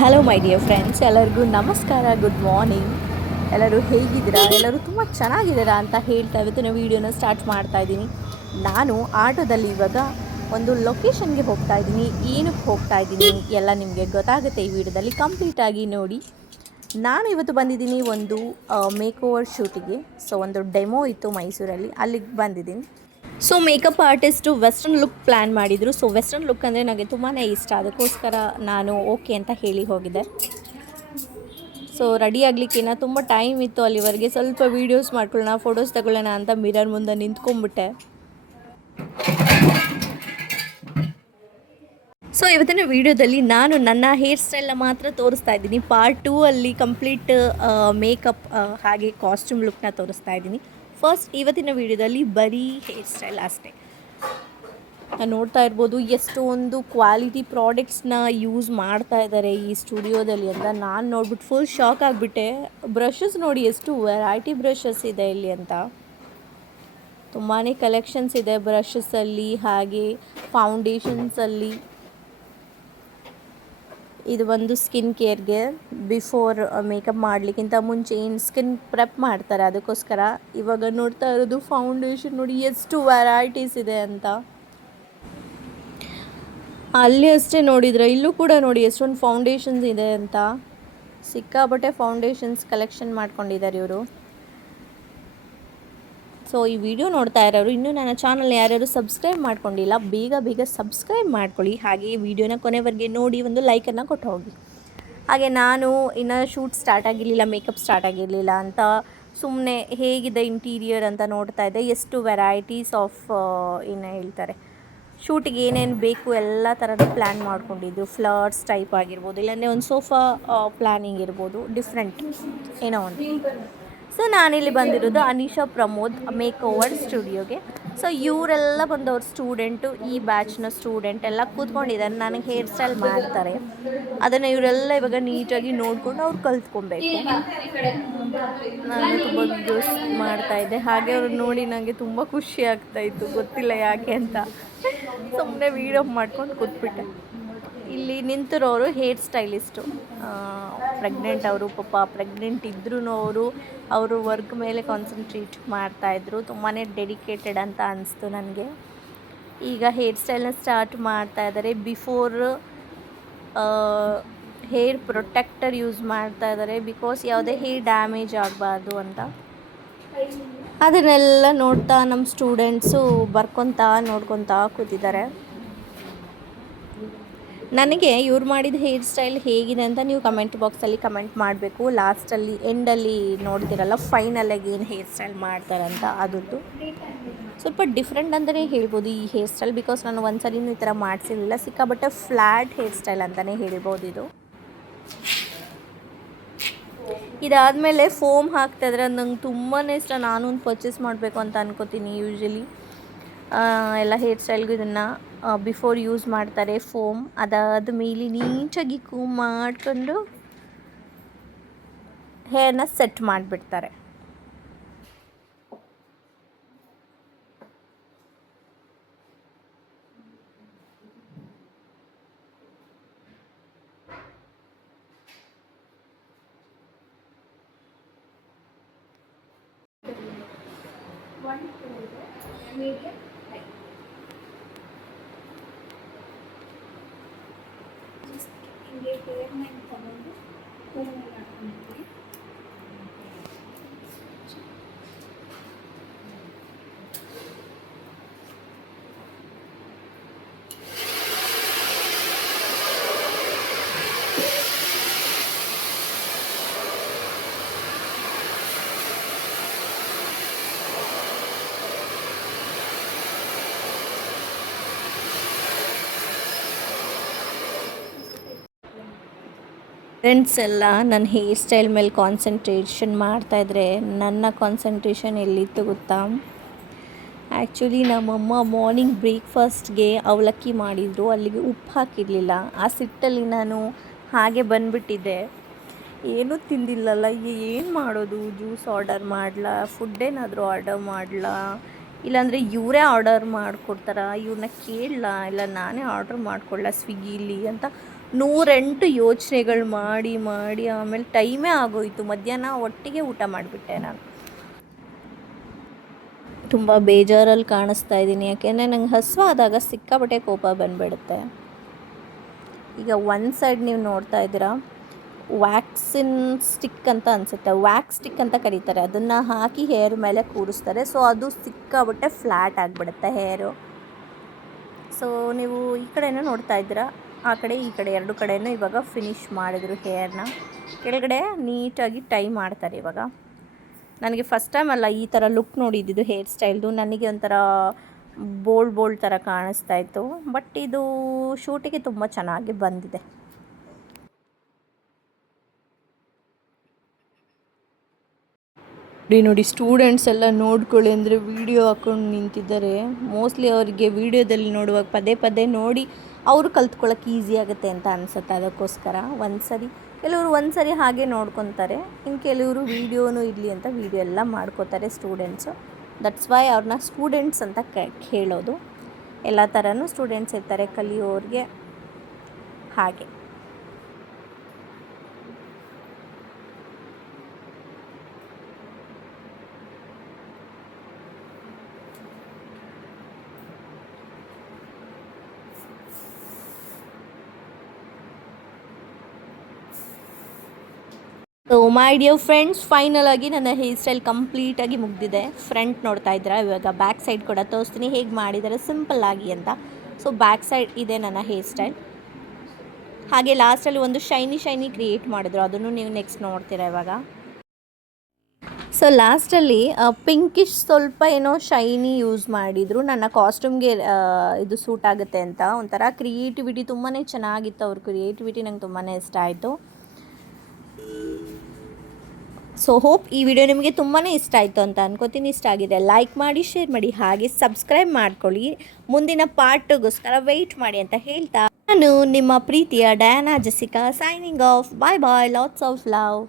Hello my dear friends ಎಲ್ಲರಿಗೂ ನಮಸ್ಕಾರ. Good morning ಎಲ್ಲರೂ ಹೇಗಿದ್ದೀರಾ? ಎಲ್ಲರೂ ತುಂಬ ಚೆನ್ನಾಗಿದ್ದೀರಾ ಅಂತ ಹೇಳ್ತಾ ಇವತ್ತು ನಾವು ವೀಡಿಯೋನ ಸ್ಟಾರ್ಟ್ ಮಾಡ್ತಾ ಇದ್ದೀನಿ. ನಾನು ಆಟೋದಲ್ಲಿ ಇವಾಗ ಒಂದು ಲೊಕೇಶನ್ಗೆ ಹೋಗ್ತಾ ಇದ್ದೀನಿ. ಏನಕ್ಕೆ ಹೋಗ್ತಾ ಇದ್ದೀನಿ ಎಲ್ಲ ನಿಮಗೆ ಗೊತ್ತಾಗುತ್ತೆ ಈ ವಿಡಿಯೋದಲ್ಲಿ ಕಂಪ್ಲೀಟಾಗಿ ನೋಡಿ. ನಾನು ಇವತ್ತು ಬಂದಿದ್ದೀನಿ ಒಂದು ಮೇಕ್ ಓವರ್ ಶೂಟಿಗೆ ಸೊ ಒಂದು ಡೆಮೋ ಇತ್ತು ಮೈಸೂರಲ್ಲಿ. ಅಲ್ಲಿಗೆ ಬಂದಿದ್ದೀನಿ. So makeup artist western look plan ಮಾಡಿದರು. ಸೊ ವೆಸ್ಟರ್ನ್ ಲುಕ್ ಅಂದರೆ ನನಗೆ ತುಂಬಾ ಇಷ್ಟ. ಅದಕ್ಕೋಸ್ಕರ ನಾನು ಓಕೆ ಅಂತ ಹೇಳಿ ಹೋಗಿದ್ದೆ ಸೊ ರೆಡಿ ಆಗಲಿಕ್ಕಿನ್ನ ತುಂಬ ಟೈಮ್ ಇತ್ತು ಅಲ್ಲಿವರೆಗೆ. ಸ್ವಲ್ಪ ವೀಡಿಯೋಸ್ ಮಾಡ್ಕೊಳ್ಳೋಣ ಫೋಟೋಸ್ ತಗೊಳ್ಳೋಣ ಅಂತ ಮಿರರ್ ಮುಂದೆ ನಿಂತ್ಕೊಂಡ್ಬಿಟ್ಟೆ. ಸೊ ಇವತ್ತಿನ ವಿಡಿಯೋದಲ್ಲಿ ನಾನು ನನ್ನ ಹೇರ್ ಸ್ಟೈಲ್ನ ಮಾತ್ರ ತೋರಿಸ್ತಾ ಇದ್ದೀನಿ. ಪಾರ್ಟ್ ಟೂ ಅಲ್ಲಿ ಕಂಪ್ಲೀಟ್ ಮೇಕಪ್ ಹಾಗೆ ಕಾಸ್ಟ್ಯೂಮ್ ಲುಕ್ನ ತೋರಿಸ್ತಾ ಇದ್ದೀನಿ. ಫಸ್ಟ್ ಇವತ್ತಿನ ವಿಡಿಯೋದಲ್ಲಿ ಬರೀ ಹೇರ್ ಸ್ಟೈಲ್ ಅಷ್ಟೇ. ನೋಡ್ತಾ ಇರ್ಬೋದು ಎಷ್ಟೊಂದು ಕ್ವಾಲಿಟಿ ಪ್ರಾಡಕ್ಟ್ಸ್ನ ಯೂಸ್ ಮಾಡ್ತಾ ಇದ್ದಾರೆ ಈ ಸ್ಟುಡಿಯೋದಲ್ಲಿ ಅಂತ. ನಾನು ನೋಡ್ಬಿಟ್ಟು ಫುಲ್ ಶಾಕ್ ಆಗಿಬಿಟ್ಟೆ. ಬ್ರಷಸ್ ನೋಡಿ ಎಷ್ಟು ವೆರೈಟಿ ಬ್ರಷಸ್ ಇದೆ ಇಲ್ಲಿ ಅಂತ. ತುಂಬಾ ಕಲೆಕ್ಷನ್ಸ್ ಇದೆ ಬ್ರಷಸ್ಸಲ್ಲಿ ಹಾಗೆ ಫೌಂಡೇಶನ್ಸಲ್ಲಿ ಇದು ಒಂದು ಸ್ಕಿನ್ ಕೇರ್ಗೆ ಬಿಫೋರ್ ಮೇಕಪ್ ಮಾಡಲಿಕ್ಕಿಂತ ಮುಂಚೆ ಏನು ಸ್ಕಿನ್ ಪ್ರೆಪ್ ಮಾಡ್ತಾರೆ ಅದಕ್ಕೋಸ್ಕರ ಇವಾಗ ನೋಡ್ತಾ ಇರೋದು ಫೌಂಡೇಶನ್ ನೋಡಿ ಎಷ್ಟು ವೆರೈಟೀಸ್ ಇದೆ ಅಂತ. ಅಲ್ಲಿ ಅಷ್ಟೇ ನೋಡಿದರೆ, ಇಲ್ಲೂ ಕೂಡ ನೋಡಿ ಎಷ್ಟೊಂದು ಫೌಂಡೇಶನ್ಸ್ ಇದೆ ಅಂತ. ಸಿಕ್ಕಾಬಟ್ಟೆ ಫೌಂಡೇಶನ್ಸ್ ಕಲೆಕ್ಷನ್ ಮಾಡ್ಕೊಂಡಿದ್ದಾರೆ ಇವರು. ಸೊ ಈ ವಿಡಿಯೋ ನೋಡ್ತಾ ಇರೋರು, ಇನ್ನೂ ನನ್ನ ಚಾನಲ್ ಯಾರ್ಯಾರು ಸಬ್ಸ್ಕ್ರೈಬ್ ಮಾಡ್ಕೊಂಡಿಲ್ಲ, ಬೇಗ ಬೇಗ ಸಬ್ಸ್ಕ್ರೈಬ್ ಮಾಡ್ಕೊಳ್ಳಿ. ಹಾಗೆ ಈ ವಿಡಿಯೋನ ಕೊನೆವರೆಗೆ ನೋಡಿ, ಒಂದು ಲೈಕನ್ನು ಕೊಟ್ಟು ಹೋಗಿ. ಹಾಗೆ ನಾನು ಇನ್ನು ಶೂಟ್ ಸ್ಟಾರ್ಟ್ ಆಗಿರಲಿಲ್ಲ ಮೇಕಪ್ ಸ್ಟಾರ್ಟ್ ಆಗಿರಲಿಲ್ಲ ಅಂತ ಸುಮ್ಮನೆ ಹೇಗಿದೆ ಇಂಟೀರಿಯರ್ ಅಂತ ನೋಡ್ತಾ ಇದ್ದೆ. ಎಷ್ಟು ವೆರೈಟೀಸ್ ಆಫ್ ಏನು ಹೇಳ್ತಾರೆ. ಶೂಟಿಗೆ ಏನೇನು ಬೇಕು, ಎಲ್ಲ ಥರದ ಪ್ಲ್ಯಾನ್ ಮಾಡ್ಕೊಂಡಿದ್ದು. ಫ್ಲವರ್ಸ್ ಟೈಪ್ ಆಗಿರ್ಬೋದು, ಇಲ್ಲಾಂದರೆ ಒಂದು ಸೋಫಾ ಪ್ಲ್ಯಾನಿಂಗ್ ಇರ್ಬೋದು. ಡಿಫ್ರೆಂಟ್ ಏನೋ ಒಂದು. ಸೊ ನಾನಿಲ್ಲಿ ಬಂದಿರೋದು ಅನಿಶಾ ಪ್ರಮೋದ್ ಮೇಕ್ ಓವರ್ ಸ್ಟುಡಿಯೋಗೆ. ಸೊ ಇವರೆಲ್ಲ ಬಂದವ್ರ ಸ್ಟೂಡೆಂಟು, ಈ ಬ್ಯಾಚ್ನ ಸ್ಟೂಡೆಂಟ್ ಎಲ್ಲ ಕೂತ್ಕೊಂಡಿದ್ದಾರೆ, ನನಗೆ ಹೇರ್ ಸ್ಟೈಲ್ ಮಾಡ್ತಾರೆ. ಅದನ್ನು ಇವರೆಲ್ಲ ಇವಾಗ ನೀಟಾಗಿ ನೋಡಿಕೊಂಡು ಅವ್ರು ಕಲ್ತ್ಕೊಬೇಕು. ನಾನು ತುಂಬ ಯೂಸ್ ಮಾಡ್ತಾ ಇದ್ದೆ. ಹಾಗೆ ಅವ್ರು ನೋಡಿ ನನಗೆ ತುಂಬ ಖುಷಿ ಆಗ್ತಾಯಿತ್ತು ಗೊತ್ತಿಲ್ಲ ಯಾಕೆ ಅಂತ. ಸುಮ್ಮನೆ ವೀಡಿಯೋ ಮಾಡ್ಕೊಂಡು ಕೂತ್ಬಿಟ್ಟೆ. ಇಲ್ಲಿ ನಿಂತಿರೋರು ಹೇರ್ ಸ್ಟೈಲಿಸ್ಟು. ಪ್ರೆಗ್ನೆಂಟ್ ಅವರು, ಪಾಪ ಪ್ರೆಗ್ನೆಂಟ್ ಇದ್ರೂ ಅವರು ಅವರು ವರ್ಕ್ ಮೇಲೆ ಕಾನ್ಸಂಟ್ರೇಟ್ ಮಾಡ್ತಾಯಿದ್ರು ತುಂಬಾ ಡೆಡಿಕೇಟೆಡ್ ಅಂತ ಅನಿಸ್ತು ನನಗೆ. ಈಗ ಹೇರ್ ಸ್ಟೈಲ್ನ ಸ್ಟಾರ್ಟ್ ಮಾಡ್ತಾ ಇದ್ದಾರೆ ಬಿಫೋರ್ ಹೇರ್ ಪ್ರೊಟೆಕ್ಟರ್ ಯೂಸ್ ಮಾಡ್ತಾ ಇದ್ದಾರೆ ಬಿಕಾಸ್ ಯಾವುದೇ ಹೇರ್ ಡ್ಯಾಮೇಜ್ ಆಗಬಾರ್ದು ಅಂತ. ಅದನ್ನೆಲ್ಲ ನೋಡ್ತಾ ನಮ್ಮ ಸ್ಟೂಡೆಂಟ್ಸು ಬರ್ಕೊತಾ ನೋಡ್ಕೊತಾ ಕೂತಿದ್ದಾರೆ. ನನಗೆ ಇವ್ರು ಮಾಡಿದ ಹೇರ್ ಸ್ಟೈಲ್ ಹೇಗಿದೆ ಅಂತ ನೀವು ಕಮೆಂಟ್ ಬಾಕ್ಸಲ್ಲಿ ಕಮೆಂಟ್ ಮಾಡಬೇಕು. ಲಾಸ್ಟಲ್ಲಿ ಎಂಡಲ್ಲಿ ನೋಡ್ತಿರಲ್ಲ ಫೈನಲಾಗಿ ಏನು ಹೇರ್ ಸ್ಟೈಲ್ ಮಾಡ್ತಾರಂತ ಅದರದ್ದು ಸ್ವಲ್ಪ ಡಿಫ್ರೆಂಟ್ ಅಂತಲೇ ಹೇಳ್ಬೋದು ಈ ಹೇರ್ ಸ್ಟೈಲ್ ಬಿಕಾಸ್ ನಾನು ಒಂದು ಈ ಥರ ಮಾಡಿಸಿರಲಿಲ್ಲ. ಸಿಕ್ಕಾಬಟ್ಟೆ ಫ್ಲ್ಯಾಟ್ ಹೇರ್ ಸ್ಟೈಲ್ ಅಂತಲೇ ಹೇಳ್ಬೋದು ಇದು. ಇದಾದಮೇಲೆ ಫೋಮ್ ಹಾಕ್ತಾಯಿದ್ರೆ ನಂಗೆ ತುಂಬಾ ಇಷ್ಟ. ನಾನು ಪರ್ಚೇಸ್ ಮಾಡಬೇಕು ಅಂತ ಅನ್ಕೋತೀನಿ ಯೂಶ್ವಲಿ ಎಲ್ಲ ಹೇರ್ ಸ್ಟೈಲ್ಗೂ ಇದನ್ನು ಬಿಫೋರ್ ಯೂಸ್ ಮಾಡ್ತಾರೆ ಫೋಮ್ ಅದಾದ ಮೇಲೆ ನೀಟಾಗಿ ಕೂ ಮಾಡಿಕೊಂಡು ಹೇರ್ನ ಸೆಟ್ ಮಾಡಿಬಿಡ್ತಾರೆ ಹಿಂಗೆ ಹೇರ್ ಮೇಲೆ ತಗೊಂಡು ಕೂಮಲ್ಲಿ ಫ್ರೆಂಡ್ಸ್ ಎಲ್ಲ ನನ್ನ ಹೇರ್ ಸ್ಟೈಲ್ ಮೇಲೆ ಕಾನ್ಸಂಟ್ರೇಷನ್ ಮಾಡ್ತಾಯಿದ್ರೆ ನನ್ನ ಕಾನ್ಸಂಟ್ರೇಷನ್ ಎಲ್ಲಿತ್ತು ಗೊತ್ತಾ? ಆ್ಯಕ್ಚುಲಿ ನಮ್ಮಮ್ಮ ಮಾರ್ನಿಂಗ್ ಬ್ರೇಕ್ಫಾಸ್ಟ್ಗೆ ಅವಲಕ್ಕಿ ಮಾಡಿದರು. ಅಲ್ಲಿಗೆ ಉಪ್ಪು ಹಾಕಿರಲಿಲ್ಲ. ಆ ಸಿಟ್ಟಲ್ಲಿ ನಾನು ಹಾಗೆ ಬಂದುಬಿಟ್ಟಿದ್ದೆ. ಏನೂ ತಿಂದಿಲ್ಲಲ್ಲ. ಏನು ಮಾಡೋದು? ಜ್ಯೂಸ್ ಆರ್ಡರ್ ಮಾಡಲಾ ಫುಡ್ ಏನಾದರೂ ಆರ್ಡರ್ ಮಾಡಲಾ. ಇಲ್ಲಾಂದರೆ ಇವರೇ ಆರ್ಡರ್ ಮಾಡಿಕೊಡ್ತಾರ? ಇವ್ರನ್ನ ಕೇಳಲಾ? ಇಲ್ಲ, ನಾನೇ ಆರ್ಡರ್ ಮಾಡಿಕೊಡ್ಲಾ ಸ್ವಿಗ್ಗಿಲಿ ಅಂತ ನೂರೆಂಟು ಯೋಚನೆಗಳು ಮಾಡಿ ಮಾಡಿ ಆಮೇಲೆ ಟೈಮೇ ಆಗೋಯಿತು. ಮಧ್ಯಾಹ್ನ ಒಟ್ಟಿಗೆ ಊಟ ಮಾಡಿಬಿಟ್ಟೆ ನಾನು. ತುಂಬ ಬೇಜಾರಲ್ಲಿ ಕಾಣಿಸ್ತಾ ಇದ್ದೀನಿ. ಯಾಕೆಂದರೆ ನಂಗೆ ಹಸ್ವಾದಾಗ ಸಿಕ್ಕಾಪಟ್ಟೆ ಕೋಪ ಬಂದುಬಿಡುತ್ತೆ. ಈಗ ಒನ್ ಸೈಡ್ ನೀವು ನೋಡ್ತಾ ಇದ್ದೀರಾ, ವ್ಯಾಕ್ಸಿನ್ ಸ್ಟಿಕ್ ಅಂತ ಅನಿಸುತ್ತೆ. ವ್ಯಾಕ್ಸ್ ಸ್ಟಿಕ್ ಅಂತ ಕರೀತಾರೆ. ಅದನ್ನು ಹಾಕಿ ಹೇರ್ ಮೇಲೆ ಕೂರಿಸ್ತಾರೆ. ಸೊ ಅದು ಸಿಕ್ಕಾಬಿಟ್ಟೆ ಫ್ಲ್ಯಾಟ್ ಆಗಿಬಿಡುತ್ತೆ ಹೇರು. ಸೊ ನೀವು ಈ ಕಡೆನೂ ನೋಡ್ತಾ ಇದ್ದೀರಾ? ಆ ಕಡೆ ಈ ಕಡೆ ಎರಡು ಕಡೆಯೂ ಇವಾಗ ಫಿನಿಶ್ ಮಾಡಿದ್ರು ಹೇರ್ನ ಕೆಳಗಡೆ ನೀಟಾಗಿ ಟೈ ಮಾಡ್ತಾರೆ ಇವಾಗ. ನನಗೆ ಫಸ್ಟ್ ಟೈಮ್ ಅಲ್ಲ ಈ ಥರ ಲುಕ್ ನೋಡಿದ್ದು ಹೇರ್ ಸ್ಟೈಲ್ದು ನನಗೆ ಒಂಥರ ಬೋಲ್ಡ್ ಬೋಲ್ಡ್ ಥರ ಕಾಣಿಸ್ತಾ ಇತ್ತು. ಬಟ್ ಇದು ಶೂಟಿಗೆ ತುಂಬ ಚೆನ್ನಾಗಿ ಬಂದಿದೆ. ನೋಡಿ ನೋಡಿ ಸ್ಟೂಡೆಂಟ್ಸ್ ಎಲ್ಲ ನೋಡ್ಕೊಳ್ಳಿ ಅಂದರೆ ವೀಡಿಯೋ ಹಾಕೊಂಡು ನಿಂತಿದ್ದಾರೆ. ಮೋಸ್ಟ್ಲಿ ಅವರಿಗೆ ವಿಡಿಯೋದಲ್ಲಿ ನೋಡುವಾಗ ಪದೇ ಪದೇ ನೋಡಿ ಅವರು ಕಲ್ತ್ಕೊಳ್ಳೋಕೆ ಈಸಿ ಆಗುತ್ತೆ ಅಂತ ಅನಿಸುತ್ತೆ ಅದಕ್ಕೋಸ್ಕರ. ಒಂದು ಸರಿ ಕೆಲವರು ಒಂದು ಸರಿ ಹಾಗೆ ನೋಡ್ಕೊತಾರೆ. ಇನ್ನು ಕೆಲವರು ವೀಡಿಯೋನೂ ಇರಲಿ ಅಂತ ವೀಡಿಯೋ ಎಲ್ಲ ಮಾಡ್ಕೋತಾರೆ ಸ್ಟೂಡೆಂಟ್ಸು ದಟ್ಸ್ ವೈ ಅವ್ರನ್ನ ಸ್ಟೂಡೆಂಟ್ಸ್ ಅಂತ ಕೇಳೋದು. ಎಲ್ಲ ಥರನೂ ಸ್ಟೂಡೆಂಟ್ಸ್ ಇರ್ತಾರೆ ಕಲಿಯೋರಿಗೆ. ಹಾಗೆ so my dear friends final ಆಗಿ ನನ್ನ ಹೇರ್ ಸ್ಟೈಲ್ ಕಂಪ್ಲೀಟಾಗಿ ಮುಗ್ದಿದೆ. ಫ್ರಂಟ್ ನೋಡ್ತಾ ಇದ್ದೀರಾ? ಇವಾಗ ಬ್ಯಾಕ್ ಸೈಡ್ ಕೂಡ ತೋರಿಸ್ತೀನಿ. ಹೇಗೆ ಮಾಡಿದ್ದಾರೆ ಸಿಂಪಲ್ ಆಗಿ ಅಂತ. ಸೊ ಬ್ಯಾಕ್ ಸೈಡ್ ಇದೆ ನನ್ನ ಹೇರ್ ಸ್ಟೈಲ್ ಹಾಗೆ ಲಾಸ್ಟಲ್ಲಿ ಒಂದು ಶೈನಿ ಶೈನಿ ಕ್ರಿಯೇಟ್ ಮಾಡಿದ್ರು. ಅದನ್ನು ನೀವು ನೆಕ್ಸ್ಟ್ ನೋಡ್ತೀರಾ ಇವಾಗ? ಸೊ ಲಾಸ್ಟಲ್ಲಿ ಪಿಂಕಿಶ್ ಸ್ವಲ್ಪ ಏನೋ ಶೈನಿ ಯೂಸ್ ಮಾಡಿದರು. ನನ್ನ ಕಾಸ್ಟ್ಯೂಮ್ಗೆ ಇದು ಸೂಟ್ ಆಗುತ್ತೆ ಅಂತ. ಒಂಥರ ಕ್ರಿಯೇಟಿವಿಟಿ ತುಂಬಾ ಚೆನ್ನಾಗಿತ್ತು ಅವ್ರ ಕ್ರಿಯೇಟಿವಿಟಿ ನಂಗೆ ತುಂಬಾ ಇಷ್ಟ ಆಯಿತು. ಸೊ ಹೋಪ್ ಈ ವಿಡಿಯೋ ನಿಮಗೆ ತುಂಬಾ ಇಷ್ಟ ಆಯಿತು ಅಂತ ಅನ್ಕೋತೀನಿ. ಇಷ್ಟ ಆಗಿದೆ ಲೈಕ್ ಮಾಡಿ ಶೇರ್ ಮಾಡಿ, ಹಾಗೆ ಸಬ್ಸ್ಕ್ರೈಬ್ ಮಾಡ್ಕೊಳ್ಳಿ. ಮುಂದಿನ ಪಾರ್ಟ್ಗೋಸ್ಕರ ವೆಯ್ಟ್ ಮಾಡಿ ಅಂತ ಹೇಳ್ತಾ ನಾನು ನಿಮ್ಮ ಪ್ರೀತಿಯ Diana Jessica signing off bye bye lots of love